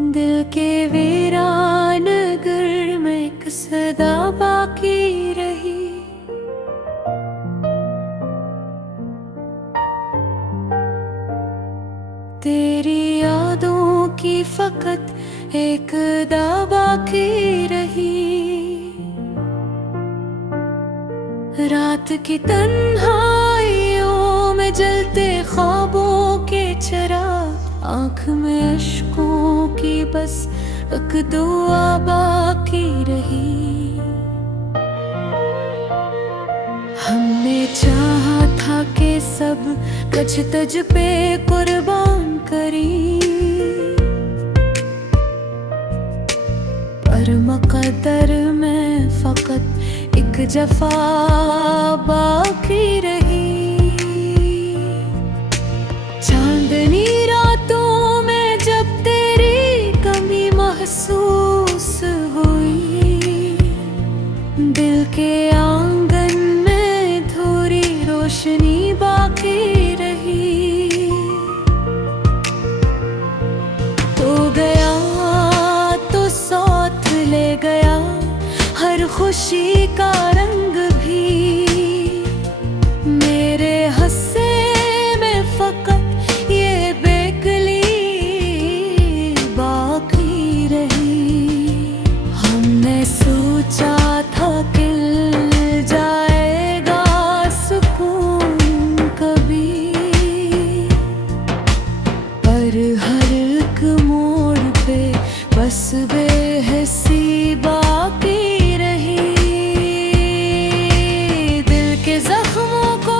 दिल के वीरान घर में एक सदा बाकी रही। तेरी यादों की फकत एक दा बाकी रही। रात की तन्हाइयों में जलते ख्वाबों के चिराग, आँख में अश्कों की बस एक दुआ बाकी रही। हमने चाहा था कि सब कुछ तुझ पे कुर्बान करी, पर मुक़द्दर में फकत एक जफ़ा बाकी रही। चांदनी रातों में जब तेरी कमी महसूस हुई, दिल के आंगन में थोड़ी रोशनी बाकी रही। तो गया तो साथ ले गया हर खुशी का रंग भी, मेरे हंसे में फकत ये बेकली बाकी रही। हमने सोचा था कि मिल जाएगा सुकून कभी, पर हर एक मोड़ पे बस बेहिस्सी बाकी रही। दिल के जख्मों को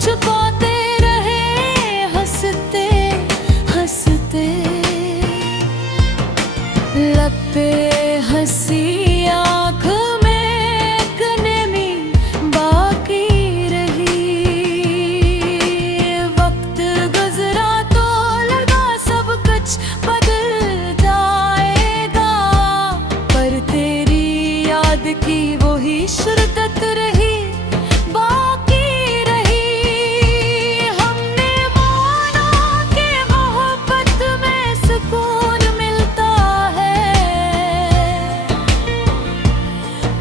छुपाते रहे हंसते हंसते, लब पे हंसी आँख में एक नमी बाकी रही। वक्त गुजरा तो लगा सब कुछ बदल जाएगा, पर तेरी याद की वही शिद्दत रही बाकी रही। हमने माना कि मोहब्बत में सुकून मिलता है,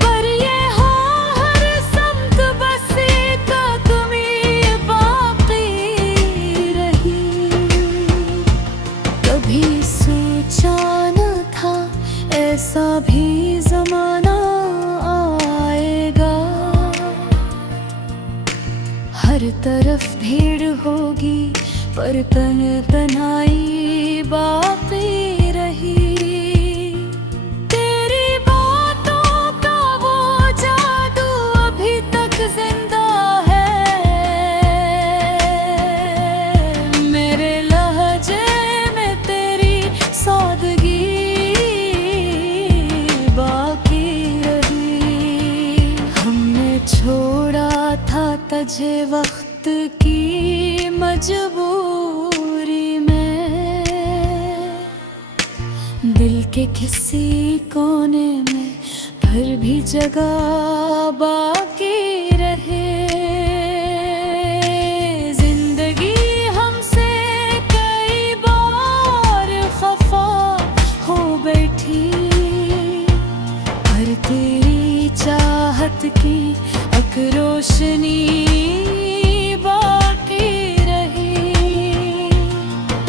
पर ये हो हर समत बस एक कमी बाकी रही। कभी सोचा न था ऐसा भी ज़माना आएगा, हर तरफ भीड़ होगी पर तन्हाई बाकी रही। तेरी बातों का वो जादू अभी तक जिंदा है, मेरे लहजे में तेरी सादगी बाकी रही। हमने छोड़ा था तुझे वक्त की मजबूरी में, दिल के किसी कोने में फिर भी जगह बाकी रहे। जिंदगी हमसे कई बार खफा हो बैठी, पर तेरी चाहत की एक रोशनी बाकी रही।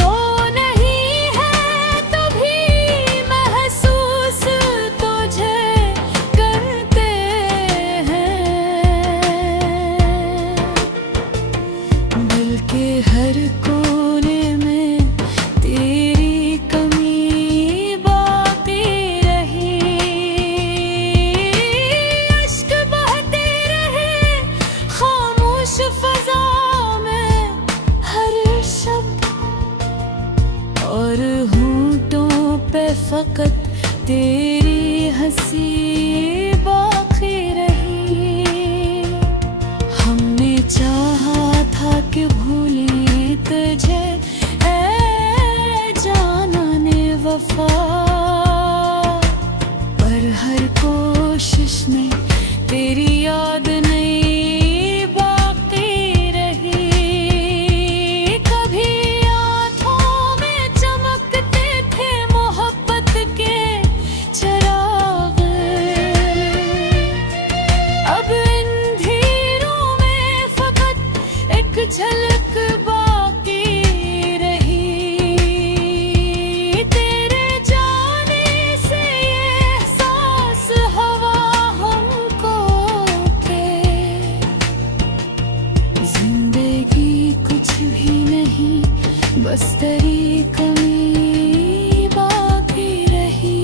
तो नहीं है तभी महसूस तुझे करते हैं, दिल के हर कोने में तेरी कमी बाकी रही। अश्क बहते रहे खामोश फजा में हर शब्द, और होंठों पे फकत तेरी हंसी बाकी रही। हमने चाहा था कि भूलें तुझे ऐ जाने वफा, पर हर कोशिश में तेरी याद नहीं बाकी रही। कभी आँखों में चमकते थे मोहब्बत बस तेरी कमी बाकी रही।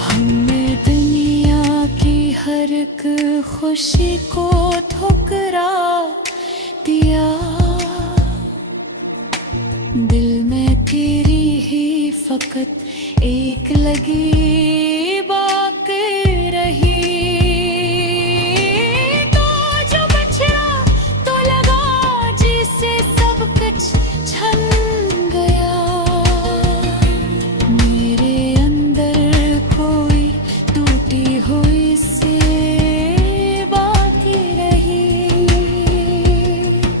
हमने दुनिया की हर एक खुशी को ठुकरा दिया। दिल में तेरी ही फकत एक लगी बाकी रही। तो जो बचा तो लगा जिसे सब कुछ छन गया। मेरे अंदर कोई टूटी हुई से बाकी रही।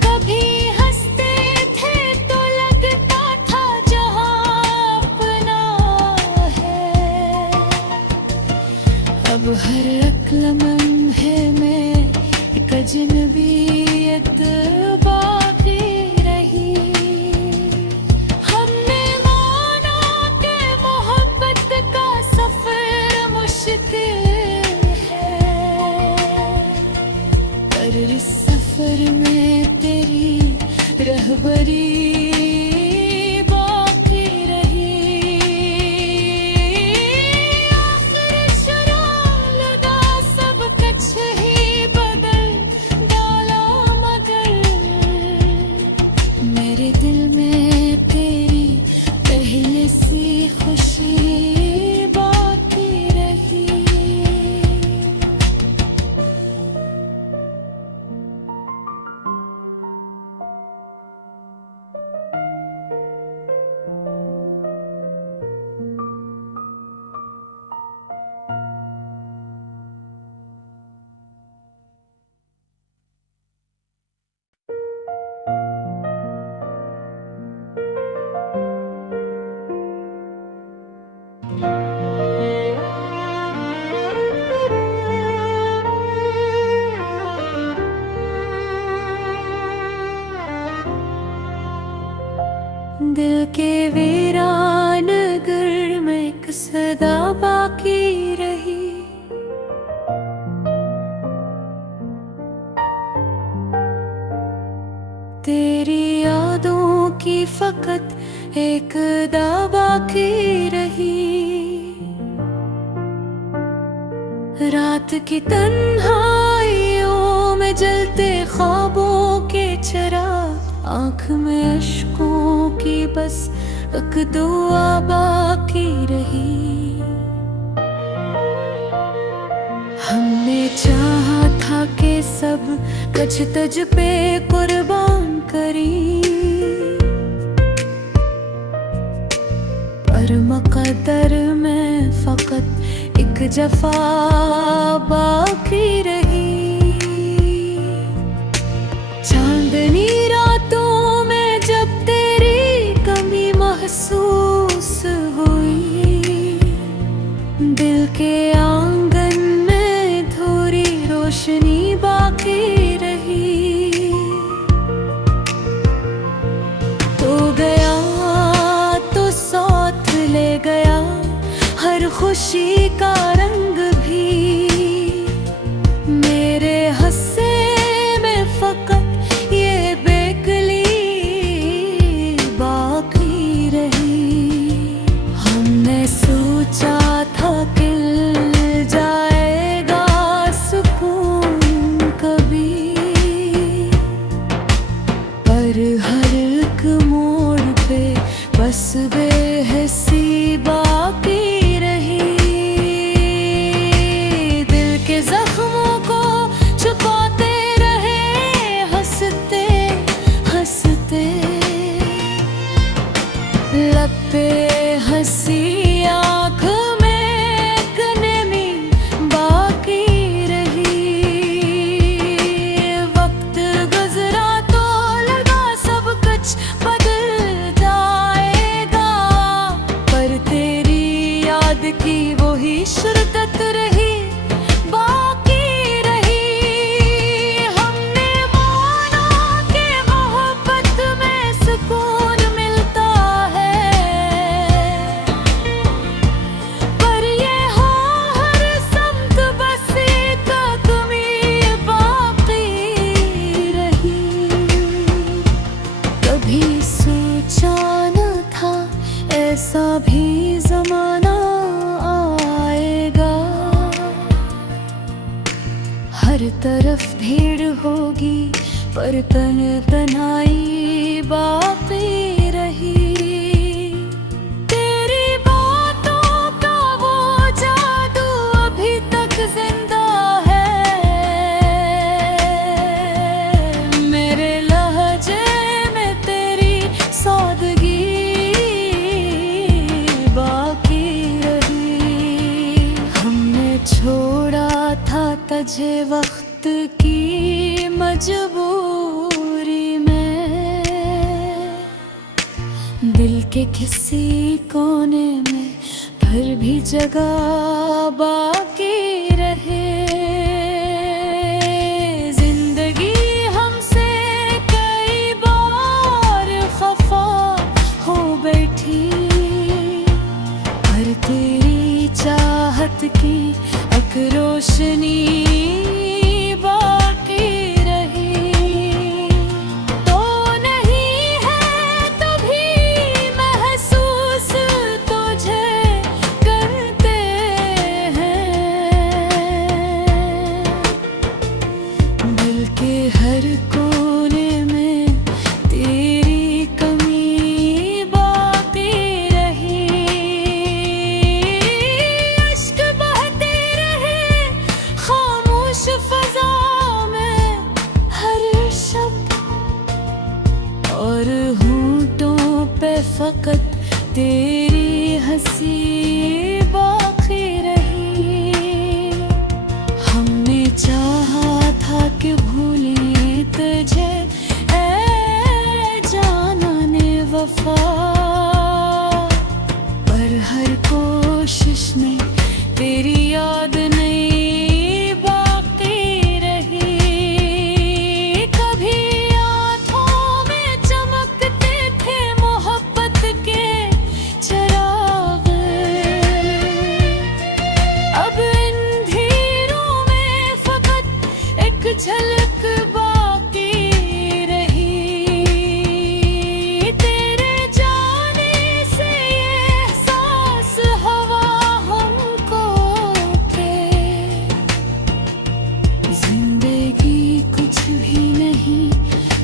कभी हंसते थे तो लगता था जहां अपना है। अब हर एक लम्हे में एक अजनबियत बाकी रही। हमने माना कि मोहब्बत का सफर मुश्किल है, पर इस सफर में तेरी रहबरी बाकी रही। आखिर शुरू लगा सब कुछ ही बदल डाला, मगर मेरे दिल में तेरी पहले सी खुशी बाकी रही। दिल के वीरान घर में एक सदा बाकी रही। तेरी यादों की फकत एक दा बाकी रही। रात की तन्हाइयों में जलते ख्वाबों के चिराग, आँख में अश्कों की बस एक दुआ बाकी रही। हमने चाहा था कि सब कुछ तुझ पे कुर्बान करी, पर मुक़द्दर में फकत एक जफा बाकी रही। चांदनी रातों में जब तेरी कमी महसूस हुई, दिल के आंगन में थोड़ी रोशनी बाकी रही। तो गया तो साथ ले गया हर खुशी का रंग भी। मेरे हंसे में फकत ये बेकली बाकी रही। हमने सोचा था कि मिल जाएगा सुकून कभी, पर हर एक मोड़ पे बस बेहसी बाकी रही। दिल के जख्मों को छुपाते रहे हंसते हंसते, लब पे हंसी आँख में एक नमी बाकी रही। वक्त गुजरा तो लगा सब कुछ बदल जाएगा, पर तेरी याद की वही शिरकत रही बाकी रही। हमने माना कि मोहब्बत में सुकून मिलता है, पर ये हो हर समत बस एक कमी बाकी रही। कभी तरफ भीड़ होगी पर तन तन्हाई बाकी रही। तेरी बातों का वो जादू अभी तक जिंदा है, मेरे लहजे में तेरी सादगी बाकी रही। हमने छोड़ा था तुझे वक्त की मजबूरी में, दिल के किसी कोने में फिर भी जगह बाकी रहे। जिंदगी हमसे कई बार खफा हो बैठी, पर तेरी चाहत की एक रोशनी हर कोने में तेरी कमी बाकी रही। अश्क बहते रहे खामोश फजा में हर शब्द, और होंठों पे फकत तेरी हंसी बाकी रही। हमने चाहा था कि भूले तुझे ऐ जाने वफा, पर हर कोशिश में तेरी याद नहीं बाकी रही। कभी आँखों में चमकते थे मोहब्बत के चिराग, अब इन अंधेरों में फकत एक झलक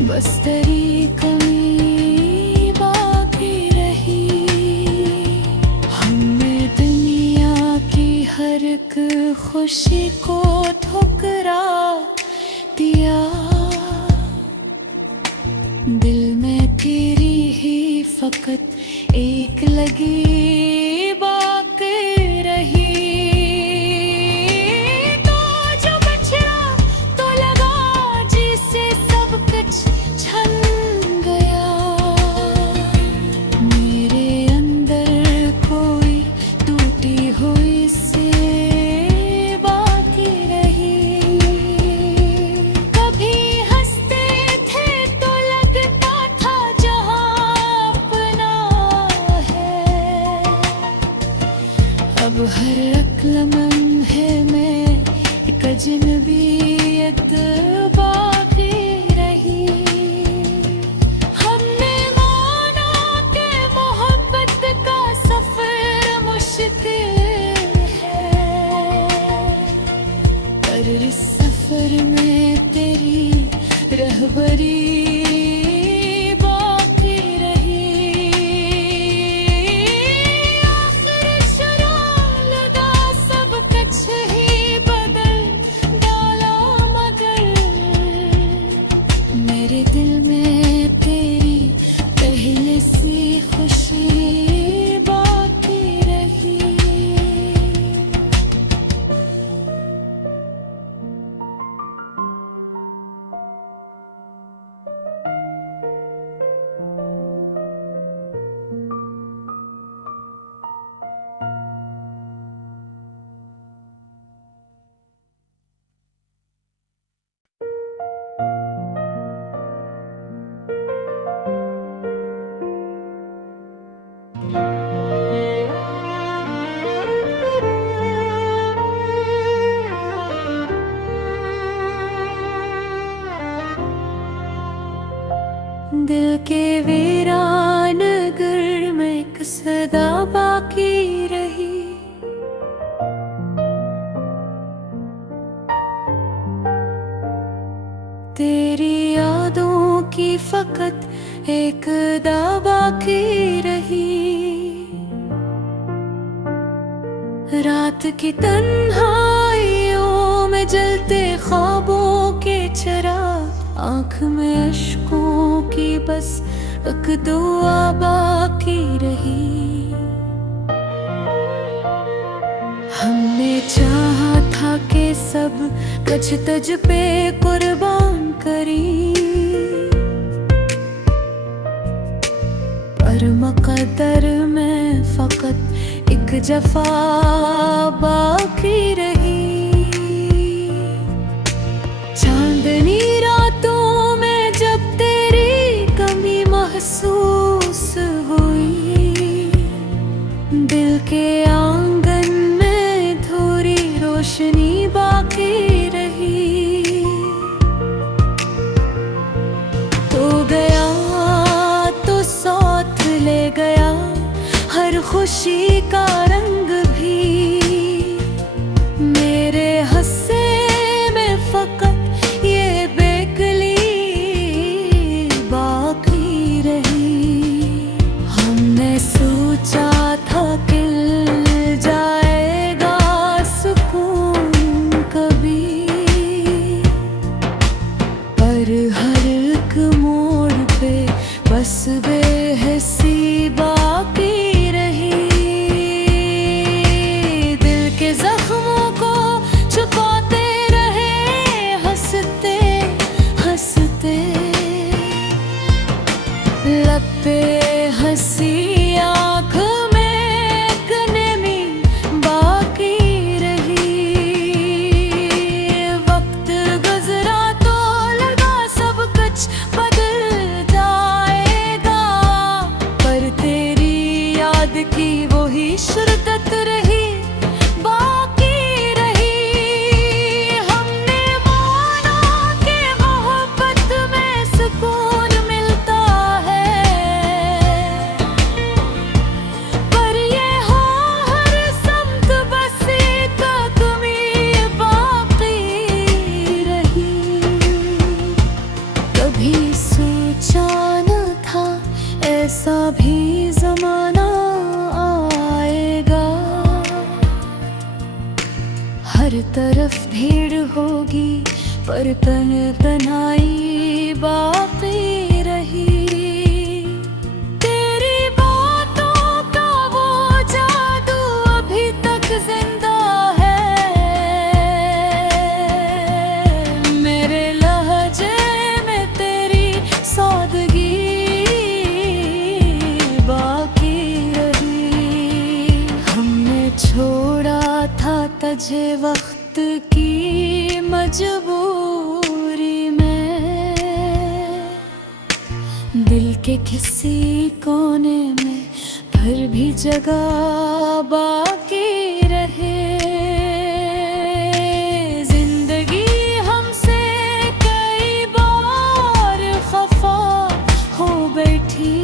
बस तेरी कमी बाकी रही। हमने दुनिया की हर एक खुशी को ठुकरा दिया, दिल में तेरी ही फकत एक लगी बाकी रही। अब हर लम्हे में एक अजनबियत बाकी रही। हमने माना कि मोहब्बत का सफर मुश्किल है, पर इस सफर में तेरी रहबरी दिल में तेरी पहले से खुशी बाकी रही। दिल के वीरान घर में एक सदा बाकी रही। फकत एक दा बाकी रही। रात की तन्हाइयों में जलते ख्वाबों के चिराग, आँख में अश्कों की बस एक दुआ बाकी रही। हमने चाहा था कि सब कुछ तुझ पे कुर्बान करी, पर मुक़द्दर में फकत एक जफा बाकी रही। चांदनी रातों में जब तेरी कमी महसूस हुई, दिल के आंगन में थोड़ी रोशनी बाकी रही। तो गया तो साथ ले गया हर खुशी का रंग भी, मेरे हंसे में फकत ये बेकली बाकी रही। हमने सोचा था कि मिल जाएगा सुकून कभी, पर हर एक मोड़ पे बस बेहिस्सी बाकी। जख्मों को छुपाते रहे हंसते हंसते, लब पे हंसी आँख में एक नमी बाकी रही। वक्त गुजरा तो लगा सब कुछ बदल जाएगा, पर तेरी याद की वही शिद्दत रही बाकी रही। हमने माना कि मोहब्बत में सुकून मिलता है, पर ये हो हर समत बस एक कमी बाकी रही। कभी सोचा न था ऐसा भी ज़माना आएगा, हर तरफ भीड़ होगी पर तन्हाई बाकी रही। तेरी बातों का वो जादू अभी तक जिंदा है, मेरे लहजे में तेरी सादगी बाकी रही। हमने छोड़ा था तुझे वक्त की मजबूरी में, दिल के किसी कोने में फिर भी जगह बाकी रहे। जिंदगी हमसे कई बार खफा हो बैठी,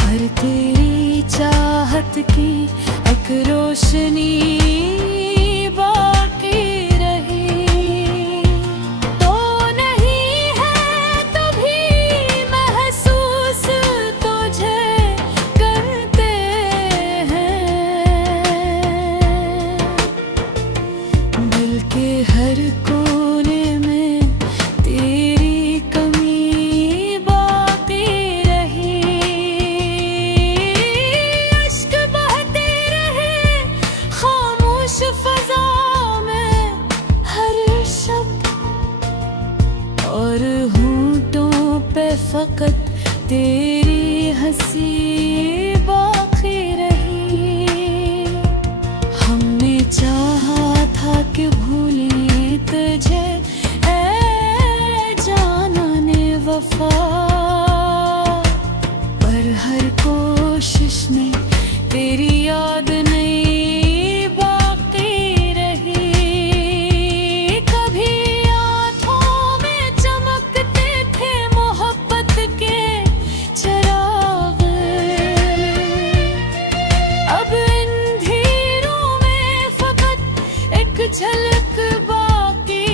पर तेरी चाहत की एक रोशनी बाकी रही। तो नहीं है तभी महसूस तुझे करते हैं, दिल के हर कोने में तेरी कमी बाकी रही। अश्क बहते रहे खामोश फजा में हर शब्द, और होंठों पे फकत तेरी हंसी बाकी रही। हमने चाहा था कि भूलें तुझे ऐ जाने वफा, पर हर कोशिश में तेरी याद नहीं बाकी रही। कभी आँखों में चमकते थे मोहब्बत के चिराग, अब इन धीरों में फकत एक झलक बाकी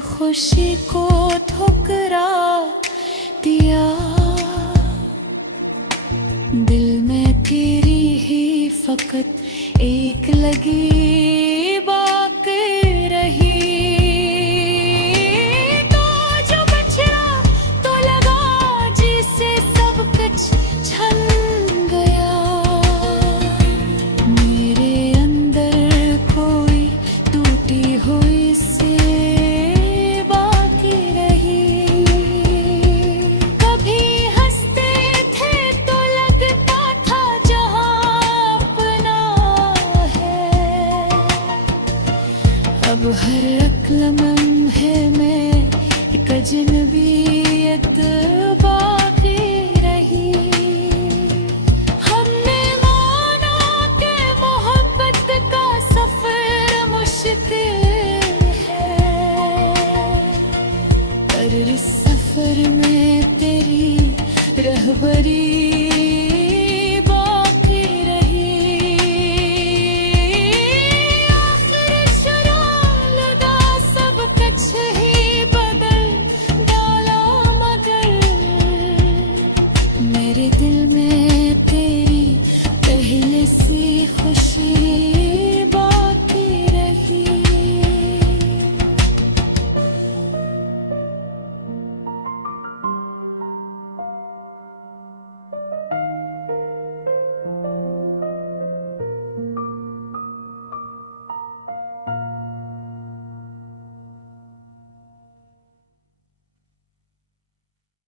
खुशी को ठुकरा दिया। दिल में तेरी ही फकत एक लगी बाकी रही। तो जो बचा तो लगा जिसे सब कुछ छन गया। मेरे अंदर कोई टूटी हुई से बाकी रही। कभी हंसते थे तो लगता था जहां अपना है। अब हर लम्हे में एक अजनबियत